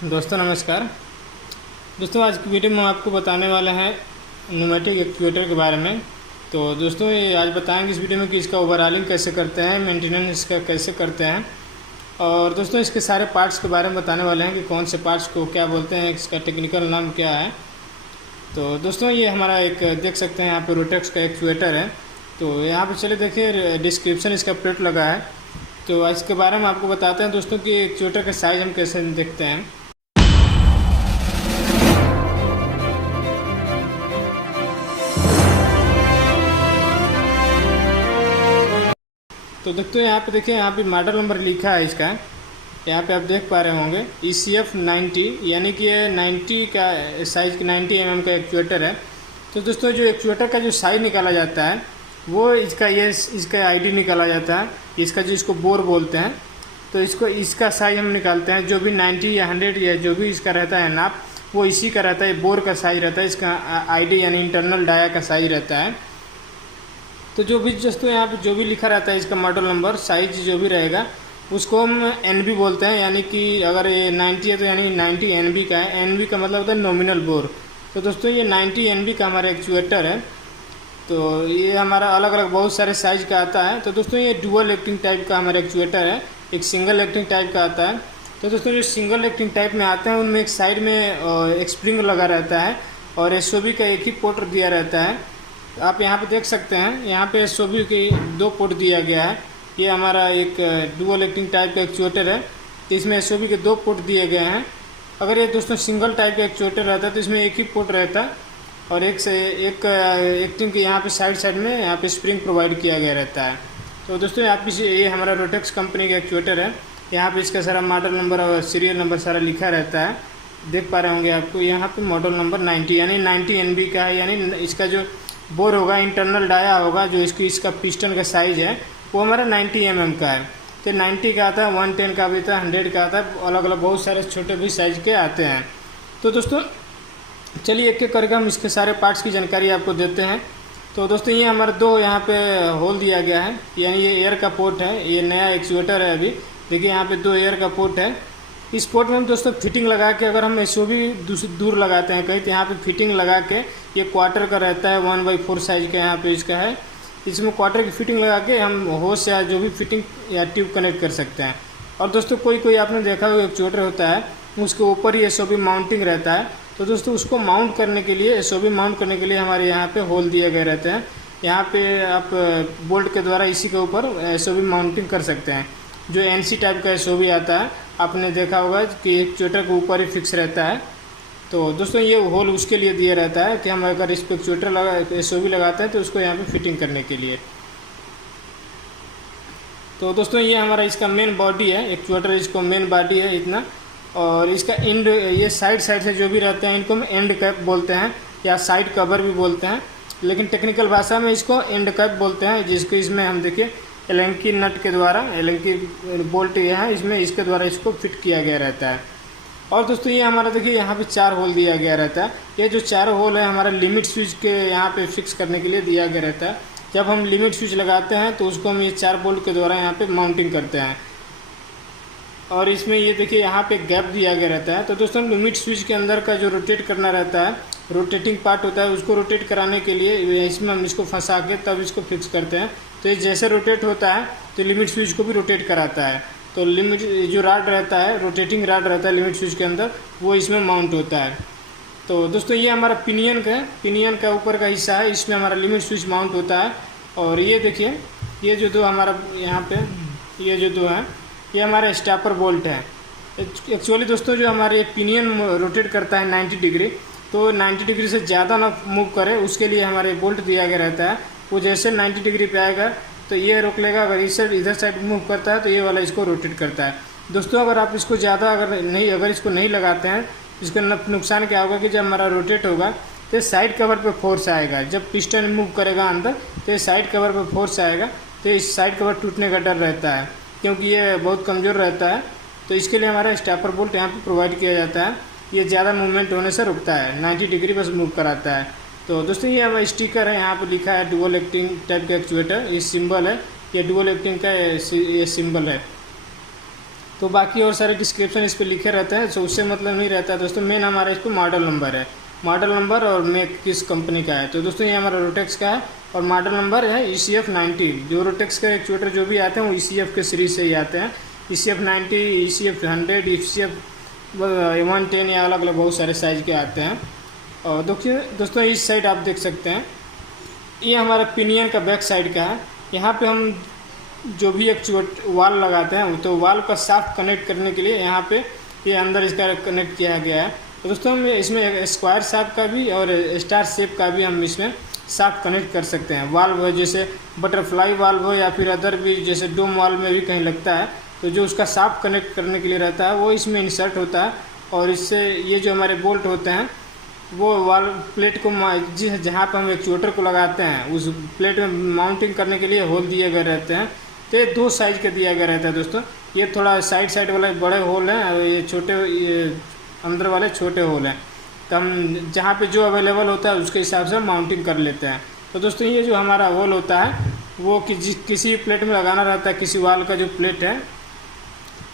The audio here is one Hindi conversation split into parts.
दोस्तों नमस्कार। दोस्तों आज की वीडियो में आपको बताने वाले हैं न्यूमेटिक एक्चुएटर के बारे में। तो दोस्तों ये आज बताएंगे इस वीडियो में कि इसका ओवरहालिंग कैसे करते हैं, मेंटेनेंस इसका कैसे करते हैं, और दोस्तों इसके सारे पार्ट्स के बारे में बताने वाले हैं कि कौन से पार्ट्स को क्या बोलते हैं, इसका टेक्निकल नाम क्या है। तो दोस्तों ये हमारा एक देख सकते हैं यहाँ पे रोटेक्स का एक्चुएटर है। तो यहाँ पे चले देखिए डिस्क्रिप्शन इसका प्लेट लगा है। तो आज के बारे में आपको बताते हैं दोस्तों कि एक्चुएटर का साइज़ हम कैसे देखते हैं। तो दोस्तों यहाँ पे देखिए, यहाँ पे मॉडल नंबर लिखा है इसका, यहाँ पे आप देख पा रहे होंगे ECF 90, यानी कि ये 90 का साइज़ 90 mm का एक्चुएटर है। तो दोस्तों जो एक्चुएटर का जो साइज़ निकाला जाता है वो इसका ID निकाला जाता है, इसका जो इसको बोर बोलते हैं। तो इसका साइज़ हम निकालते हैं, जो भी 90 या 100 या जो भी इसका रहता है नाप, वो इसी का रहता है, बोर का साइज़ रहता है, इसका ID यानी इंटरनल डाया का साइज़ रहता है। तो जो भी दोस्तों यहाँ पे जो भी लिखा रहता है इसका मॉडल नंबर साइज जो भी रहेगा उसको हम NB बोलते हैं, यानी कि अगर ये 90 है तो यानी 90 NB का है। NB का मतलब होता है नॉमिनल बोर। तो दोस्तों ये 90 NB का हमारा एक्चुएटर है। तो ये हमारा अलग अलग बहुत सारे साइज का आता है। तो दोस्तों ये डुअल एक्टिंग टाइप का हमारा एक्चुएटर है, एक सिंगल एक्टिंग टाइप का आता है। तो दोस्तों जो सिंगल एक्टिंग टाइप में आते हैं उनमें एक साइड में एक स्प्रिंग लगा रहता है और SOB का एक ही पोर्ट दिया रहता है। आप यहाँ पे देख सकते हैं, यहाँ पे SOB की 2 पोर्ट दिया गया है। ये हमारा एक डुअल एक्टिंग टाइप का एक्चुएटर है, तो इसमें SOB के 2 पोर्ट दिए गए हैं। अगर ये दोस्तों सिंगल टाइप का एक्चुएटर रहता है तो इसमें एक ही पोर्ट रहता है और एक एक्टिंग के यहाँ पे साइड में यहाँ पे स्प्रिंग प्रोवाइड किया गया रहता है। तो दोस्तों यहाँ पे ये हमारा रोटेक्स कंपनी का एक्चुएटर है। यहाँ पे इसका सारा मॉडल नंबर और सीरियल नंबर सारा लिखा रहता है, देख पा रहे होंगे आपको। यहाँ पे मॉडल नंबर 90 यानी 90 NB का है, यानी इसका जो बोर होगा, इंटरनल डाया होगा, जो इसका पिस्टन का साइज़ है वो हमारा 90 mm का है। तो 90 का आता है, 110 का भी आता है, 100 का आता है, अलग अलग बहुत सारे छोटे भी साइज़ के आते हैं। तो दोस्तों चलिए एक एक करके हम इसके सारे पार्ट्स की जानकारी आपको देते हैं। तो दोस्तों ये हमारे 2 यहाँ पे होल दिया गया है, यानी ये एयर का पोर्ट है। ये नया एक्चुएटर है अभी, देखिए यहाँ पे 2 एयर का पोर्ट है। इस पोर्ट में हम दोस्तों फिटिंग लगा के, अगर हम SOB दूर लगाते हैं कहीं, तो यहाँ पे फिटिंग लगा के, ये क्वार्टर का रहता है 1/4 साइज का यहाँ पे इसका है। इसमें क्वार्टर की फिटिंग लगा के हम होस या जो भी फिटिंग या ट्यूब कनेक्ट कर सकते हैं। और दोस्तों कोई आपने देखा हुआ एक्चुएटर होता है उसके ऊपर ही SOB माउंटिंग रहता है। तो दोस्तों उसको माउंट करने के लिए, SOB माउंट करने के लिए हमारे यहाँ पे होल दिए गए रहते हैं। यहाँ पे आप बोल्ट के द्वारा इसी के ऊपर SOB माउंटिंग कर सकते हैं। जो NC टाइप का SOB आता है, आपने देखा होगा कि एक्चुएटर के ऊपर ही फिक्स रहता है। तो दोस्तों ये होल उसके लिए दिया रहता है कि हम अगर इस पर एक्चुएटर SOB लगाते हैं तो उसको यहाँ पे फिटिंग करने के लिए। तो दोस्तों ये हमारा इसका मेन बॉडी है, एक्चुएटर इसको मेन बॉडी है इतना, और इसका एंड, ये साइड से जो भी रहते हैं इनको हम एंड कैप बोलते हैं या साइड कवर भी बोलते हैं, लेकिन टेक्निकल भाषा में इसको एंड कैप बोलते हैं। जिसको इसमें हम देखिए एलेंकी नट के द्वारा, एलेंकी बोल्ट ये है इसमें, इसके द्वारा इसको फिट किया गया रहता है। और दोस्तों ये हमारा देखिए यहाँ पे 4 होल दिया गया रहता है। ये जो 4 होल है हमारा लिमिट स्विच के यहाँ पे फिक्स करने के लिए दिया गया रहता है। जब हम लिमिट स्विच लगाते हैं तो उसको हम ये 4 बोल्ट के द्वारा यहाँ पे माउंटिंग करते हैं। और इसमें ये देखिए यहाँ पे गैप दिया गया रहता है। तो दोस्तों लिमिट स्विच के अंदर का जो रोटेट करना रहता है, रोटेटिंग पार्ट होता है, उसको रोटेट कराने के लिए इसमें हम इसको फंसा के तब इसको फिक्स करते हैं। तो ये जैसे रोटेट होता है तो लिमिट स्विच को भी रोटेट कराता है। तो लिमिट जो राड रहता है, रोटेटिंग राड रहता है लिमिट स्विच के अंदर, वो इसमें माउंट होता है। तो दोस्तों ये हमारा पिनियन का ऊपर का हिस्सा है, इसमें हमारा लिमिट स्विच माउंट होता है। और ये देखिए ये जो 2 हमारा यहाँ पे ये जो 2 है, ये हमारा स्टॉपर बोल्ट है। एक्चुअली दोस्तों जो हमारे पिनियन रोटेट करता है 90 डिग्री, तो 90 डिग्री से ज़्यादा ना मूव करे उसके लिए हमारे बोल्ट दिया गया रहता है। वो जैसे 90 डिग्री पे आएगा तो ये रोक लेगा, अगर इधर साइड मूव करता है तो ये वाला इसको रोटेट करता है। दोस्तों अगर आप इसको ज़्यादा अगर इसको नहीं लगाते हैं, इसका नुकसान क्या होगा कि जब हमारा रोटेट होगा तो साइड कवर पे फोर्स आएगा। जब पिस्टन मूव करेगा अंदर तो ये साइड कवर पे फोर्स आएगा, तो इस साइड कवर टूटने का डर रहता है क्योंकि ये बहुत कमज़ोर रहता है। तो इसके लिए हमारा स्टॉपर बोल्ट यहाँ पर प्रोवाइड किया जाता है। ये ज़्यादा मूवमेंट होने से रुकता है, 90 डिग्री बस मूव कराता है। तो दोस्तों ये हमारा स्टिकर है, यहाँ पे लिखा है डुअल एक्टिंग टाइप का एक्चुएटर, ये सिंबल है, ये डुअल एक्टिंग का ये सिंबल है। तो बाकी और सारे डिस्क्रिप्शन इस पर लिखे रहते हैं, तो उससे मतलब नहीं रहता है दोस्तों। मेन हमारा इस पर मॉडल नंबर है, मॉडल नंबर और मेक किस कंपनी का है। तो दोस्तों ये हमारा रोटेक्स का है और मॉडल नंबर है ECF 90। जो रोटेक्स के एक्चुएटर जो भी आते हैं वो ECF के सीरीज से ही आते हैं, ECF 90, ECF 100, ECF 110 या अलग अलग बहुत सारे साइज़ के आते हैं। और देखिए दोस्तों इस साइड आप देख सकते हैं, ये हमारा पिनियन का बैक साइड का है। यहाँ पे हम जो भी एक वाल लगाते हैं तो वाल का साफ कनेक्ट करने के लिए यहाँ पे ये अंदर इसका कनेक्ट किया गया है। तो दोस्तों हम इसमें स्क्वायर शेप का भी और स्टार शेप का भी हम इसमें साफ कनेक्ट कर सकते हैं। वाल्व जैसे बटरफ्लाई वाल्व हो या फिर अदर भी जैसे डोम वाल्व में भी कहीं लगता है, तो जो उसका साफ कनेक्ट करने के लिए रहता है वो इसमें इंसर्ट होता है। और इससे ये जो हमारे बोल्ट होते हैं वो वाल प्लेट को जहाँ पर हम एक्चुएटर को लगाते हैं उस प्लेट में माउंटिंग करने के लिए होल दिए गए रहते हैं। तो ये 2 साइज़ का दिया गया रहता है दोस्तों। ये थोड़ा साइड वाले बड़े होल हैं और ये छोटे, ये अंदर वाले छोटे होल हैं। तो हम जहाँ पे जो अवेलेबल होता है उसके हिसाब से माउंटिंग कर लेते हैं। तो दोस्तों ये जो हमारा होल होता है वो किसी प्लेट में लगाना रहता है, किसी वाल का जो प्लेट है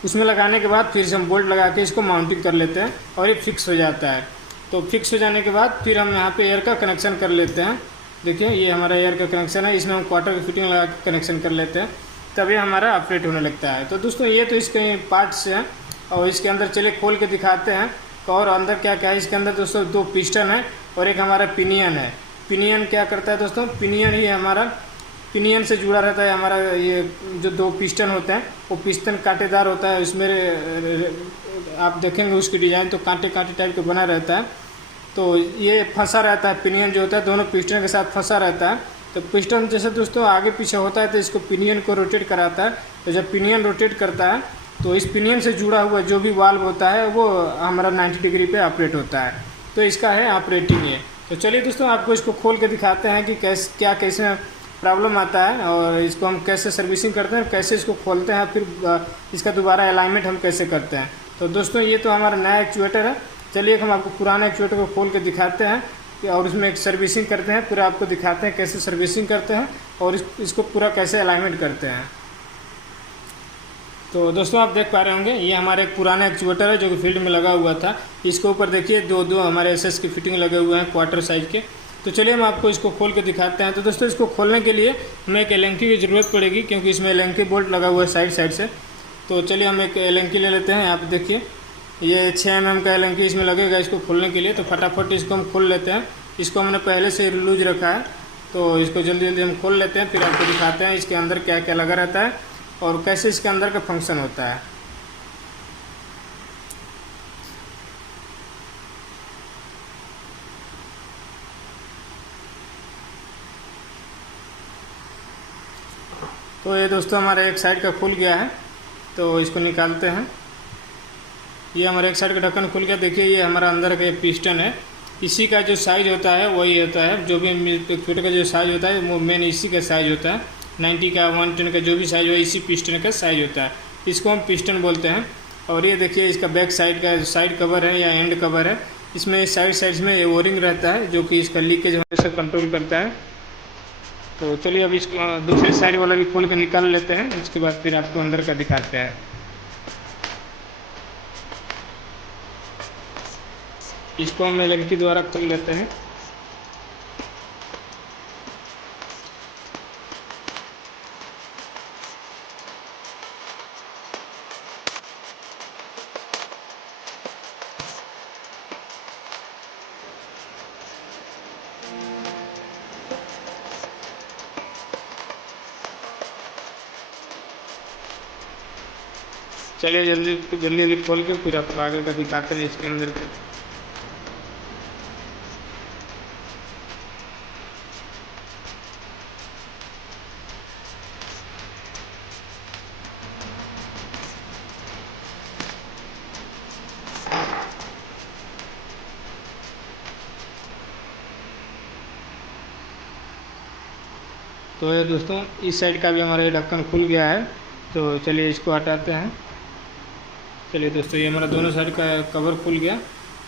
उसमें लगाने के बाद फिर से हम बोल्ट लगा के इसको माउंटिंग कर लेते हैं और ये फिक्स हो जाता है। तो फिक्स हो जाने के बाद फिर हम यहाँ पे एयर का कनेक्शन कर लेते हैं। देखिए ये हमारा एयर का कनेक्शन है, इसमें हम क्वार्टर की फिटिंग लगा के कनेक्शन कर लेते हैं, तभी हमारा ऑपरेट होने लगता है। तो दोस्तों ये तो इसके पार्ट्स हैं और इसके अंदर चलिए खोल के दिखाते हैं और अंदर क्या क्या है। इसके अंदर दोस्तों 2 पिस्टन है और एक हमारा पिनियन है। पिनियन क्या करता है दोस्तों, पिनियन ही हमारा पिनियन से जुड़ा रहता है। हमारा ये जो 2 पिस्टन होते हैं वो पिस्टन कांटेदार होता है, उसमें आप देखेंगे उसकी डिज़ाइन तो कांटे टाइप का बना रहता है। तो ये फंसा रहता है, पिनियन जो होता है दोनों पिस्टन के साथ फंसा रहता है। तो पिस्टन जैसे दोस्तों आगे पीछे होता है तो इसको पिनियन को रोटेट कराता है। तो जब पिनियन रोटेट करता है तो इस पिनियन से जुड़ा हुआ जो भी वाल्व होता है वो हमारा 90 डिग्री पे ऑपरेट होता है। तो इसका है ऑपरेटिंग ये। तो चलिए दोस्तों आपको इसको खोल के दिखाते हैं कि कैसे प्रॉब्लम आता है और इसको हम कैसे सर्विसिंग करते हैं, कैसे इसको खोलते हैं, फिर इसका दोबारा अलाइनमेंट हम कैसे करते हैं। तो दोस्तों ये तो हमारा नया एक्चुएटर है। चलिए हम आपको पुराना एक्चुएटर को खोल के दिखाते हैं और उसमें एक सर्विसिंग करते हैं, पूरा आपको दिखाते हैं कैसे सर्विसिंग करते हैं और इसको पूरा कैसे अलाइनमेंट करते हैं। तो दोस्तों आप देख पा रहे होंगे ये हमारा एक पुराना एक्चुएटर है जो कि फील्ड में लगा हुआ था। इसके ऊपर देखिए 2 हमारे SS की फिटिंग लगे हुए हैं क्वार्टर साइज के। तो चलिए हम आपको इसको खोल के दिखाते हैं। तो दोस्तों इसको खोलने के लिए हमें एक एलेंकी की ज़रूरत पड़ेगी क्योंकि इसमें एलेंकी बोल्ट लगा हुआ है साइड से। तो चलिए हम एक एलेंकी ले लेते हैं। यहाँ पे देखिए ये 6 mm का एलेंकी इसमें लगेगा इसको खोलने के लिए। तो फटाफट इसको हम खोल लेते हैं। इसको हमने पहले से लूज रखा है तो इसको जल्दी हम खोल लेते हैं, फिर आपको दिखाते हैं इसके अंदर क्या क्या लगा रहता है और कैसे इसके अंदर का फंक्शन होता है। तो ये दोस्तों हमारा एक साइड का खुल गया है, तो इसको निकालते हैं। ये हमारा एक साइड का ढक्कन खुल गया। देखिए ये हमारा अंदर का पिस्टन है, इसी का जो साइज़ होता है वही होता है। जो भी छोटे का जो साइज़ होता है वो मेन इसी का साइज़ होता है। 90 का 110 का जो भी साइज़ हो इसी पिस्टन का साइज़ होता है, इसको हम पिस्टन बोलते हैं। और ये देखिए इसका बैक साइड का साइड कवर है या एंड कवर है। इसमें साइड में ये ओरिंग रहता है जो कि इसका लीकेज हमेशा कंट्रोल करता है। तो चलिए अब इसको दूसरी साइड वाला भी खोल के निकाल लेते हैं, उसके बाद फिर आपको अंदर का दिखाते हैं। इसको हम लड़की द्वारा खोल लेते हैं। चलिए जल्दी खोल के फिर आपको आगे का दिखाते हैं इसके अंदर का। तो ये दोस्तों इस साइड का भी हमारा ढक्कन खुल गया है। तो चलिए इसको हटाते हैं। चलिए दोस्तों ये हमारा दोनों साइड का कवर खुल गया।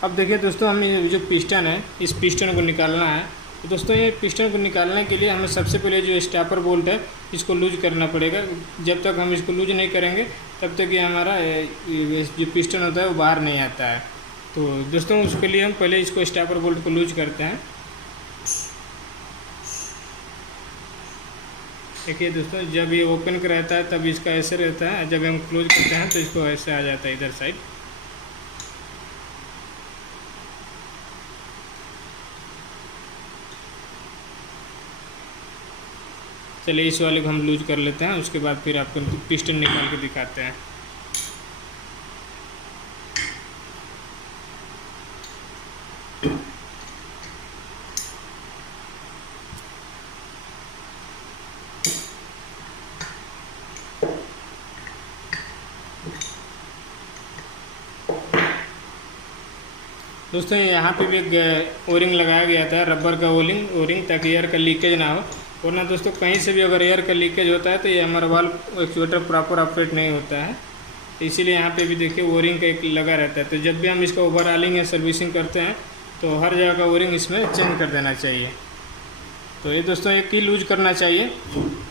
अब देखिए दोस्तों हमें जो पिस्टन है इस पिस्टन को निकालना है। तो दोस्तों ये पिस्टन को निकालने के लिए हमें सबसे पहले जो स्टॉपर बोल्ट है इसको लूज करना पड़ेगा। जब तक हम इसको लूज नहीं करेंगे तब तक ये हमारा जो पिस्टन होता है वो बाहर नहीं आता है। तो दोस्तों उसके लिए हम पहले इसको स्टॉपर बोल्ट को लूज करते हैं। देखिए दोस्तों, जब ये ओपन का रहता है तब इसका ऐसे रहता है, जब हम क्लोज करते हैं तो इसको ऐसे आ जाता है इधर साइड। चलिए इस वाले को हम लूज कर लेते हैं, उसके बाद फिर आपको पिस्टन निकाल के दिखाते हैं। दोस्तों यहाँ पे भी एक ओरिंग लगाया गया था, रबर का ओरिंग, ताकि एयर का लीकेज ना हो। वरना दोस्तों कहीं से भी अगर एयर का लीकेज होता है तो ये हमारा वाल्व एक्चुएटर प्रॉपर ऑपरेट नहीं होता है। तो इसीलिए यहाँ पे भी देखिए ओरिंग का एक लगा रहता है। तो जब भी हम इसका ओवरऑलिंग या सर्विसिंग करते हैं तो हर जगह का ओरिंग इसमें चेंज कर देना चाहिए। तो ये दोस्तों एक ही लूज करना चाहिए,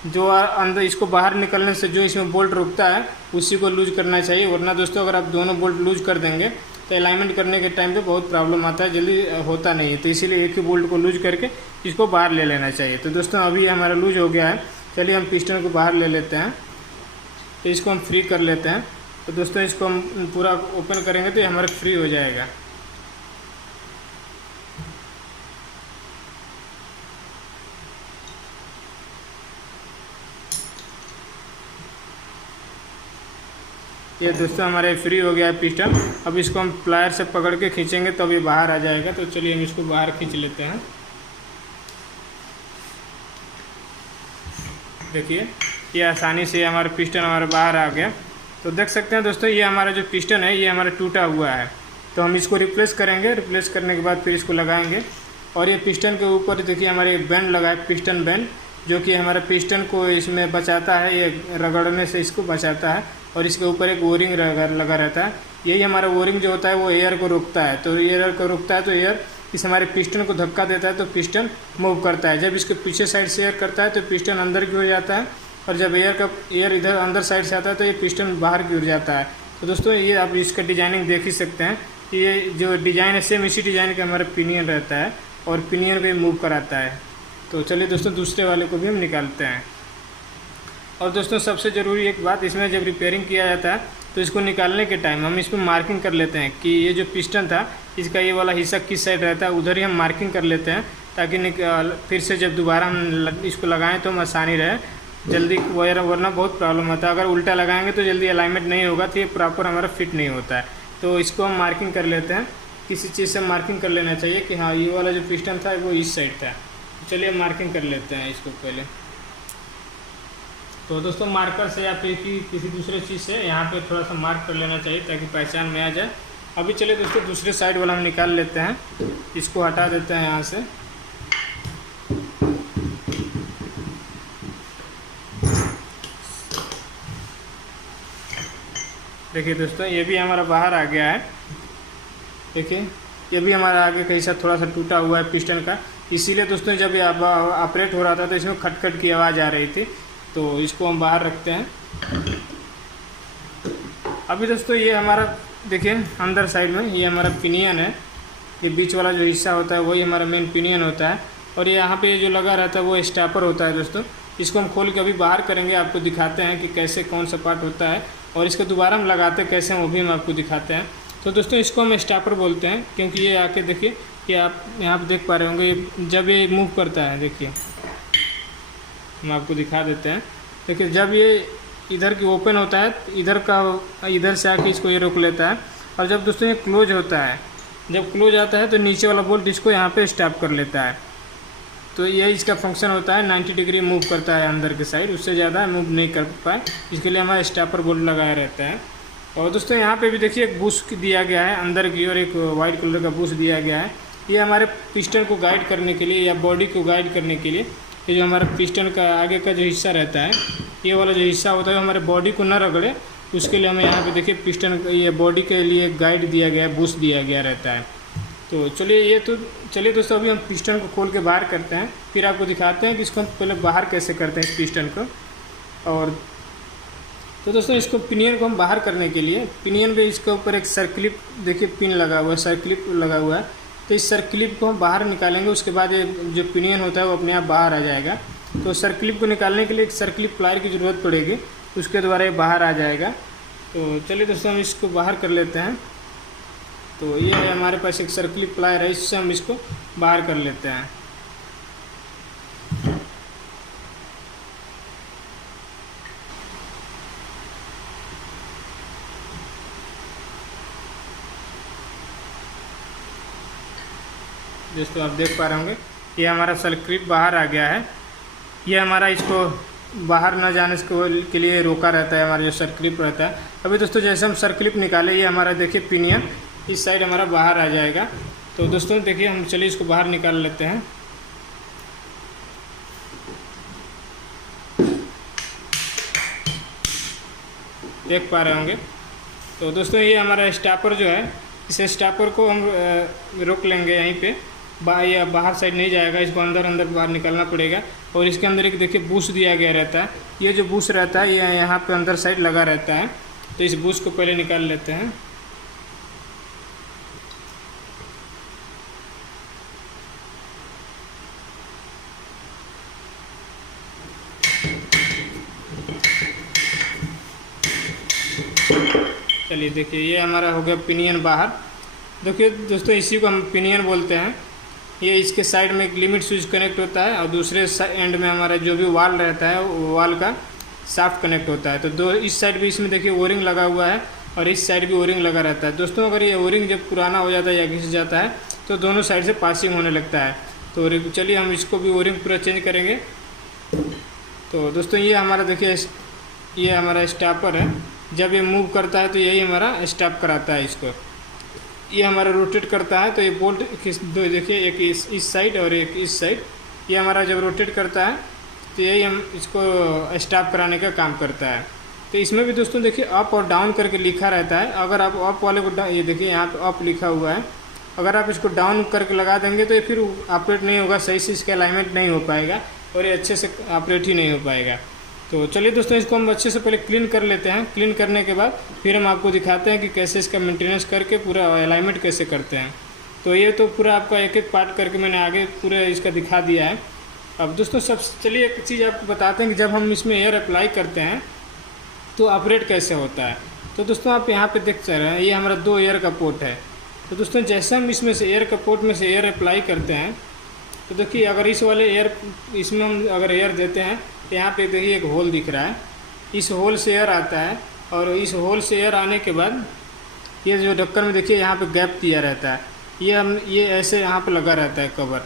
जो अंदर इसको बाहर निकलने से जो इसमें बोल्ट रुकता है उसी को लूज करना चाहिए। वरना दोस्तों अगर आप दोनों बोल्ट लूज कर देंगे तो अलाइनमेंट करने के टाइम पे बहुत प्रॉब्लम आता है, जल्दी होता नहीं है। तो इसीलिए एक ही बोल्ट को लूज करके इसको बाहर ले लेना चाहिए। तो दोस्तों अभी हमारा लूज हो गया है, चलिए हम पिस्टन को बाहर ले लेते हैं। तो इसको हम फ्री कर लेते हैं। तो दोस्तों इसको हम पूरा ओपन करेंगे तो ये हमारा फ्री हो जाएगा। ये दोस्तों हमारे फ्री हो गया है पिस्टन। अब इसको हम प्लायर से पकड़ के खींचेंगे तब ये बाहर आ जाएगा। तो चलिए हम इसको बाहर खींच लेते हैं। देखिए ये आसानी से हमारा पिस्टन हमारे बाहर आ गया। तो देख सकते हैं दोस्तों, ये हमारा जो पिस्टन है ये हमारा टूटा हुआ है। तो हम इसको रिप्लेस करेंगे, रिप्लेस करने के बाद फिर इसको लगाएंगे। और ये पिस्टन के ऊपर देखिए हमारे बैंड लगा है, पिस्टन बैंड, जो कि हमारे पिस्टन को इसमें बचाता है, ये रगड़ने से इसको बचाता है। और इसके ऊपर एक ओरिंग लगा रहता है। यही हमारा ओरिंग जो होता है वो एयर को रोकता है। तो एयर को रोकता है तो एयर इस हमारे पिस्टन को धक्का देता है तो पिस्टन मूव करता है। जब इसके पीछे साइड से एयर करता है तो पिस्टन अंदर की ओर जाता है, और जब एयर इधर अंदर साइड से आता है तो ये पिस्टन बाहर की ओर जाता है। तो दोस्तों ये आप इसका डिजाइनिंग देख ही सकते हैं। ये जो डिज़ाइन है सेम इसी डिज़ाइन का हमारा पिनियन रहता है और पिनियन को मूव कराता है। तो चलिए दोस्तों दूसरे वाले को भी हम निकालते हैं। और दोस्तों सबसे ज़रूरी एक बात, इसमें जब रिपेयरिंग किया जाता है तो इसको निकालने के टाइम हम इसमें मार्किंग कर लेते हैं कि ये जो पिस्टन था इसका ये वाला हिस्सा किस साइड रहता है, उधर ही हम मार्किंग कर लेते हैं, ताकि फिर से जब दोबारा हम इसको लगाएं तो हम आसानी रहे, जल्दी वरना बहुत प्रॉब्लम होता है। अगर उल्टा लगाएंगे तो जल्दी अलाइनमेंट नहीं होगा, तो ये प्रॉपर हमारा फिट नहीं होता है। तो इसको हम मार्किंग कर लेते हैं, किसी चीज़ से मार्किंग कर लेना चाहिए कि हाँ ये वाला जो पिस्टन था वो इस साइड था। चलिए मार्किंग कर लेते हैं इसको पहले। तो दोस्तों मार्कर से या फिर किसी दूसरे चीज़ से यहाँ पे थोड़ा सा मार्क कर लेना चाहिए ताकि पहचान में आ जाए। अभी चलिए दोस्तों दूसरे साइड वाला हम निकाल लेते हैं, इसको हटा देते हैं यहाँ से। देखिए दोस्तों ये भी हमारा बाहर आ गया है। देखिए ये भी हमारा आगे कहीं सा थोड़ा सा टूटा हुआ है पिस्टन का, इसीलिए दोस्तों जब ये ऑपरेट हो रहा था तो इसमें खटखट की आवाज़ आ रही थी। तो इसको हम बाहर रखते हैं। अभी दोस्तों ये हमारा देखिए अंदर साइड में ये हमारा पिनियन है, ये बीच वाला जो हिस्सा होता है वही हमारा मेन पिनियन होता है। और ये यहाँ पे जो लगा रहता है वो स्टॉपर होता है दोस्तों। इसको हम खोल के अभी बाहर करेंगे, आपको दिखाते हैं कि कैसे कौन सा पार्ट होता है, और इसको दोबारा हम लगाते कैसे हैं वो भी हम आपको दिखाते हैं। तो दोस्तों इसको हम स्टॉपर बोलते हैं, क्योंकि ये आके देखिए कि आप यहाँ पे देख पा रहे होंगे जब ये मूव करता है, देखिए हम आपको दिखा देते हैं। देखिए जब ये इधर की ओपन होता है इधर से आके इसको ये रोक लेता है, और जब दोस्तों ये क्लोज होता है, जब क्लोज आता है तो नीचे वाला बोल्ट इसको यहाँ पे स्टॉप कर लेता है। तो ये इसका फंक्शन होता है, 90 डिग्री मूव करता है अंदर के साइड, उससे ज़्यादा मूव नहीं कर पाए, इसके लिए हमारा स्टॉपर बोल्ट लगाया रहता है। और दोस्तों यहाँ पे भी देखिए एक बुश दिया गया है अंदर की ओर, एक वाइट कलर का बुश दिया गया है। ये हमारे पिस्टन को गाइड करने के लिए या बॉडी को गाइड करने के लिए, ये जो हमारा पिस्टन का आगे का जो हिस्सा रहता है, ये वाला जो हिस्सा होता है हमारे बॉडी को न रगड़े, उसके लिए हमें यहाँ पे देखिए पिस्टन ये बॉडी के लिए गाइड दिया गया है, बुश दिया गया रहता है। तो चलिए दोस्तों अभी हम पिस्टन को खोल के बाहर करते हैं, फिर आपको दिखाते हैं कि इसको हम पहले बाहर कैसे करते हैं इस पिस्टन को। और तो दोस्तों इसको पिनियन को हम बाहर करने के लिए पिनियन पे इसके ऊपर एक सर्क्लिप देखिए पिन लगा हुआ है, सर्क्लिप लगा हुआ है। तो इस सर्क्लिप को हम बाहर निकालेंगे, उसके बाद ये जो पिनियन होता है वो अपने आप बाहर आ जाएगा। तो सर्क्लिप को निकालने के लिए एक सर्क्लिप प्लायर की ज़रूरत पड़ेगी, उसके द्वारा ये बाहर आ जाएगा। तो चलिए दोस्तों हम इसको बाहर कर लेते हैं। तो ये है हमारे पास एक सर्क्लिप प्लायर है, इससे हम इसको बाहर कर लेते हैं। दोस्तों आप देख पा रहे होंगे ये हमारा सर्क्लिप बाहर आ गया है। ये हमारा इसको बाहर न जाने के लिए रोका रहता है, हमारा जो सर्क्लिप रहता है। अभी दोस्तों जैसे हम सर्क्लिप निकाले, ये हमारा देखिए पिनियन इस साइड हमारा बाहर आ जाएगा। तो दोस्तों देखिए हम चलिए इसको बाहर निकाल लेते हैं। देख पा रहे होंगे। तो दोस्तों ये हमारा स्टॉपर जो है, इस स्टॉपर को हम रोक लेंगे यहीं पे, या बाहर साइड नहीं जाएगा, इसको अंदर बाहर निकालना पड़ेगा। और इसके अंदर एक देखिए बूश दिया गया रहता है, ये जो बूश रहता है ये यहाँ पे अंदर साइड लगा रहता है। तो इस बूश को पहले निकाल लेते हैं। चलिए देखिए ये हमारा हो गया पिनियन बाहर। देखिए दोस्तों इसी को हम पिनियन बोलते हैं। ये इसके साइड में एक लिमिट स्विच कनेक्ट होता है और दूसरे एंड में हमारा जो भी वाल रहता है वो वाल का शाफ्ट कनेक्ट होता है। तो दो इस साइड भी इसमें देखिए ओरिंग लगा हुआ है और इस साइड भी ओरिंग लगा रहता है। दोस्तों अगर ये ओरिंग जब पुराना हो जाता है या घिस जाता है तो दोनों साइड से पासिंग होने लगता है। तो चलिए हम इसको भी ओरिंग पूरा चेंज करेंगे। तो दोस्तों ये हमारा देखिए ये हमारा स्टॉपर है, जब ये मूव करता है तो यही हमारा स्टॉप कराता है इसको। ये हमारा रोटेट करता है तो ये बोल्ट दो देखिए, एक इस साइड और एक इस साइड, ये हमारा जब रोटेट करता है तो यही हम इसको स्टॉप कराने का काम करता है। तो इसमें भी दोस्तों देखिए अप और डाउन करके लिखा रहता है। अगर आप अप वाले को ये देखिए यहाँ पे अप लिखा हुआ है, अगर आप इसको डाउन करके लगा देंगे तो ये फिर ऑपरेट नहीं होगा, सही से इसका अलाइनमेंट नहीं हो पाएगा और ये अच्छे से ऑपरेट ही नहीं हो पाएगा। तो चलिए दोस्तों इसको हम अच्छे से पहले क्लीन कर लेते हैं। क्लीन करने के बाद फिर हम आपको दिखाते हैं कि कैसे इसका मेंटेनेंस करके पूरा अलाइनमेंट कैसे करते हैं। तो ये तो पूरा आपका एक एक पार्ट करके मैंने आगे पूरा इसका दिखा दिया है। अब दोस्तों चलिए एक चीज़ आपको बताते हैं कि जब हम इसमें एयर अप्लाई करते हैं तो ऑपरेट कैसे होता है। तो दोस्तों आप यहाँ पर देख रहे हैं ये हमारा 2 एयर का पोर्ट है। तो दोस्तों जैसे हम इसमें से एयर का पोर्ट में से एयर अप्लाई करते हैं तो देखिए अगर इस वाले एयर इसमें हम अगर एयर देते हैं तो यहाँ पे देखिए एक होल दिख रहा है, इस होल से एयर आता है और इस होल से एयर आने के बाद ये जो ढक्कन में देखिए यहाँ पे गैप दिया रहता है, ये ऐसे यहाँ पे लगा रहता है कवर।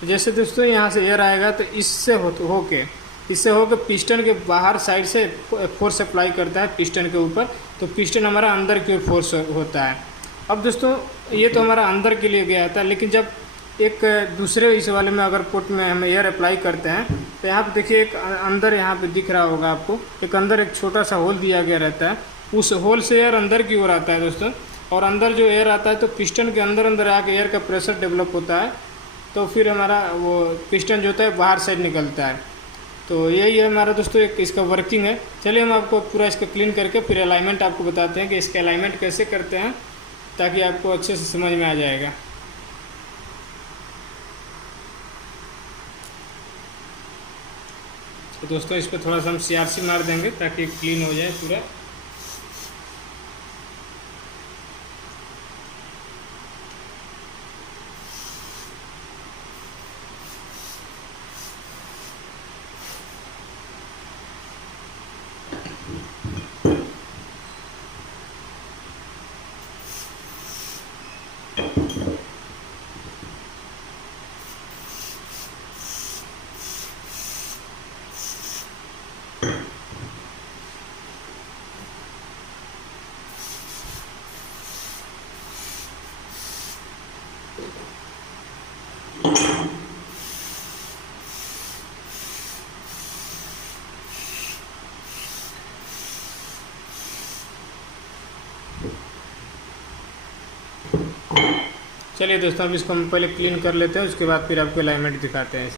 तो जैसे दोस्तों यहाँ से एयर आएगा तो इससे होके पिस्टन के बाहर साइड से फोर्स अप्लाई करता है पिस्टन के ऊपर, तो पिस्टन हमारा अंदर की ओर फोर्स होता है। अब दोस्तों ये तो हमारा अंदर के लिए गया था, लेकिन जब एक दूसरे इस वाले में अगर पोर्ट में हम एयर अप्लाई करते हैं तो यहाँ पे देखिए एक अंदर यहाँ पे दिख रहा होगा आपको, एक अंदर एक छोटा सा होल दिया गया रहता है, उस होल से एयर अंदर की ओर आता है दोस्तों। और अंदर जो एयर आता है तो पिस्टन के अंदर आके एयर का प्रेशर डेवलप होता है, तो फिर हमारा वो पिस्टन जो होता है बाहर साइड निकलता है। तो यही है हमारा दोस्तों एक इसका वर्किंग है। चलिए हम आपको पूरा इसका क्लीन करके फिर अलाइनमेंट आपको बताते हैं कि इसका अलाइनमेंट कैसे करते हैं, ताकि आपको अच्छे से समझ में आ जाएगा। तो दोस्तों इस पर थोड़ा सा हम CRC मार देंगे ताकि क्लीन हो जाए पूरा। चलिए दोस्तों, अब इसको हम पहले क्लीन कर लेते हैं, उसके बाद फिर आपको अलाइनमेंट दिखाते हैं।